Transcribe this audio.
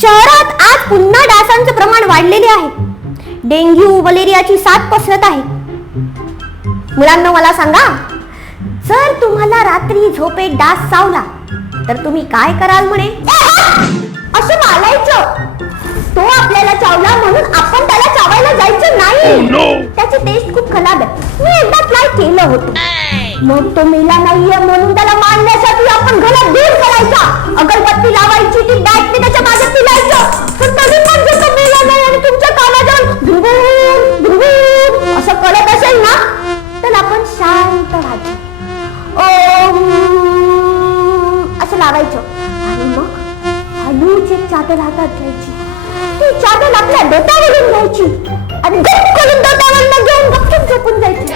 शहरात आज पुन्हा डासांचं प्रमाण वाढलेले आहे. डेंग्यू मलेरियाची साथ पसरत आहे. मुलांना मला सांगा, जर तुम्हाला रात्री झोपेत डास चावला तर तुम्ही काय कराल? म्हणे असं बोलायचं. तो आपल्याला चावला म्हणून आपण त्याला चावायला जायचं नाही. त्याची टेस्ट खूप खराब आहे. मी एकदा ट्राय केलं होतं. मग तो मेला नाहीये म्हणून त्याला मारण्यासाठी आपण घरात दूर करायचा, अगरबत्ती लावायची, ती बॅटरी त्याच्या मागे पिलायचं. पण तरी पण जर तो मेला नाही आणि तुमच्या कानात जाऊन धुरभुर धुरभुर असं करत असेल ना, तर आपण शांत राहायचं, ओम असं लावायचं आणि मग हलूच एक चादर हातात घ्यायची. ती चादर आपल्या डोक्यावरून घ्यायची आणि गप करून डोक्यावरून घेऊन गपचूप झोपून जायची.